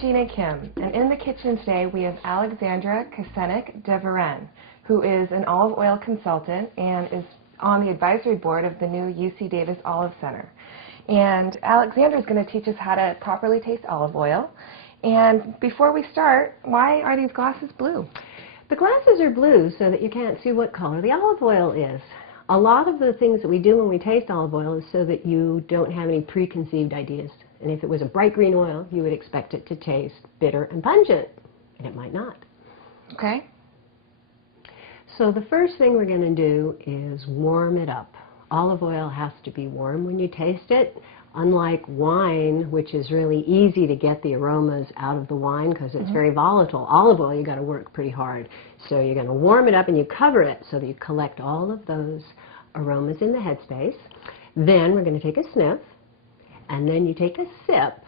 Gina Kim, and in the kitchen today we have Alexandra Kicenik Devarenne, who is an olive oil consultant and is on the advisory board of the new UC Davis Olive Center. And Alexandra is going to teach us how to properly taste olive oil. And before we start, why are these glasses blue? The glasses are blue so that you can't see what color the olive oil is. A lot of the things that we do when we taste olive oil is so that you don't have any preconceived ideas. And if it was a bright green oil, you would expect it to taste bitter and pungent, and it might not. Okay. So the first thing we're going to do is warm it up. Olive oil has to be warm when you taste it. Unlike wine, which is really easy to get the aromas out of the wine because it's very volatile, olive oil, you've got to work pretty hard. So you're going to warm it up and you cover it so that you collect all of those aromas in the headspace. Then we're going to take a sniff, and then you take a sip,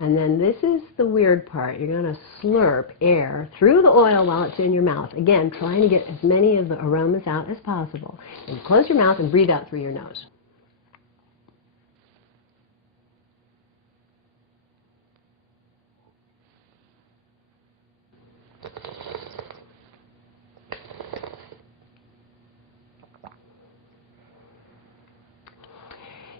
and then this is the weird part. You're going to slurp air through the oil while it's in your mouth. Again, trying to get as many of the aromas out as possible. And close your mouth and breathe out through your nose.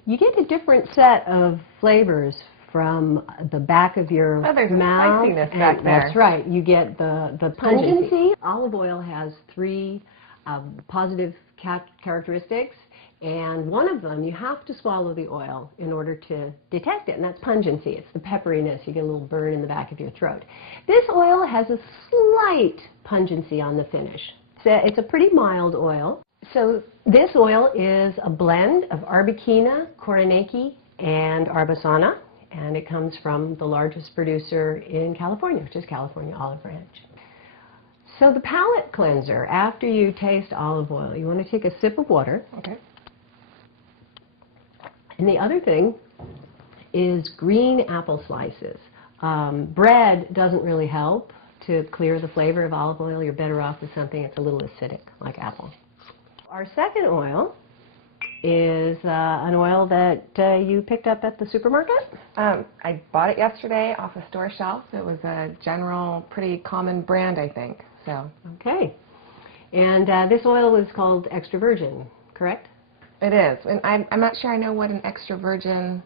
You get a different set of flavors from the back of your mouth. There's a spiciness back there. That's right. You get the pungency. Olive oil has three positive characteristics, and one of them, you have to swallow the oil in order to detect it, and that's pungency. It's the pepperiness. You get a little burn in the back of your throat. This oil has a slight pungency on the finish. It's a pretty mild oil. So this oil is a blend of Arbequina, Koronaki, and Arbosana, and it comes from the largest producer in California, which is California Olive Ranch. So the palate cleanser, after you taste olive oil, you want to take a sip of water. Okay. And the other thing is green apple slices. Bread doesn't really help to clear the flavor of olive oil. You're better off with something that's a little acidic, like apple. Our second oil is an oil that you picked up at the supermarket? I bought it yesterday off a store shelf. It was a general, pretty common brand, I think. So. Okay. And this oil was called extra virgin, correct? It is. And I'm not sure I know what an extra virgin,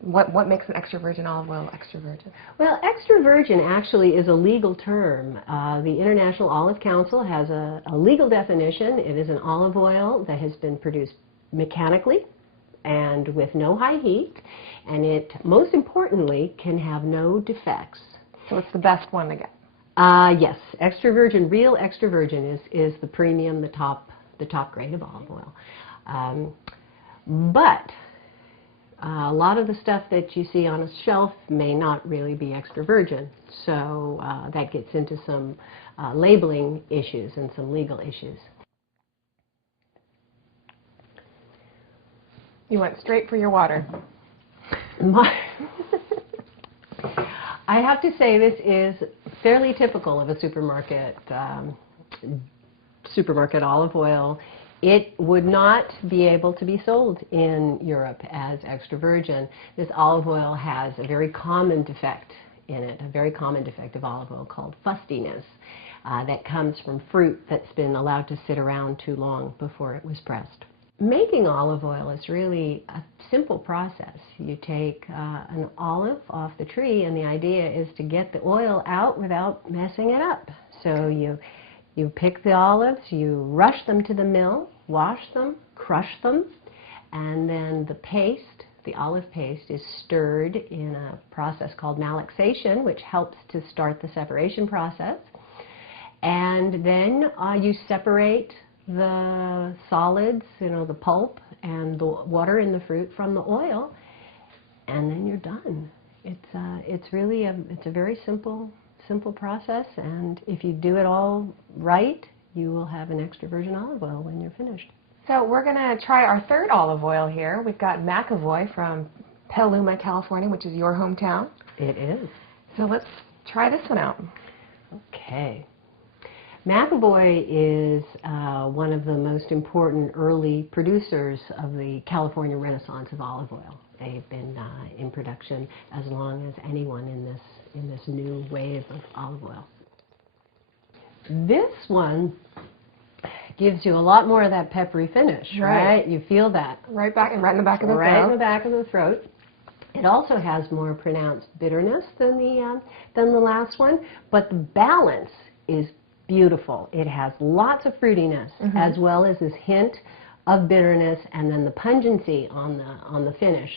what makes an extra virgin olive oil extra virgin? Well, extra virgin actually is a legal term. The International Olive Council has a legal definition. It is an olive oil that has been produced mechanically and with no high heat, and it, most importantly, can have no defects. So it's the best one to get? Yes. Extra virgin, real extra virgin is the premium, the top grade of olive oil. But a lot of the stuff that you see on a shelf may not really be extra virgin, so that gets into some labeling issues and some legal issues. You went straight for your water. I have to say this is fairly typical of a supermarket olive oil. It would not be able to be sold in Europe as extra virgin. This olive oil has a very common defect in it, a very common defect of olive oil called fustiness that comes from fruit that's been allowed to sit around too long before it was pressed. Making olive oil is really a simple process. You take an olive off the tree, and the idea is to get the oil out without messing it up. So you pick the olives, you rush them to the mill, wash them, crush them, and then the paste, the olive paste, is stirred in a process called malaxation, which helps to start the separation process. And then you separate the solids, the pulp and the water in the fruit from the oil, and then you're done. It's really a very simple process, and if you do it all right, you will have an extra virgin olive oil when you're finished. So we're going to try our third olive oil here. We've got McAvoy from Petaluma, California, which is your hometown. It is. So let's try this one out. Okay. McAvoy is one of the most important early producers of the California Renaissance of olive oil. They've been in production as long as anyone in this new wave of olive oil. This one gives you a lot more of that peppery finish, right? You feel that. Right in the back of the throat. Right in the back of the throat. It also has more pronounced bitterness than the last one, but the balance is beautiful. It has lots of fruitiness, as well as this hint of bitterness, and then the pungency on the finish.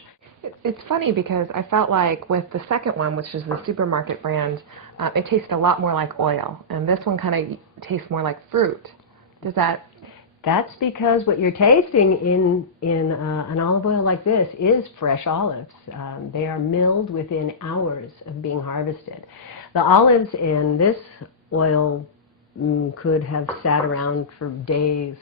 It's funny because I felt like with the second one, which is the supermarket brand, it tasted a lot more like oil, and this one kind of tastes more like fruit. Does that? That's because what you're tasting in an olive oil like this is fresh olives. They are milled within hours of being harvested. The olives in this oil could have sat around for days.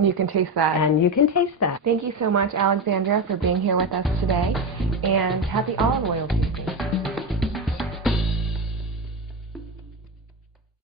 You can taste that. And you can taste that. Thank you so much, Alexandra, for being here with us today, and happy olive oil tasting.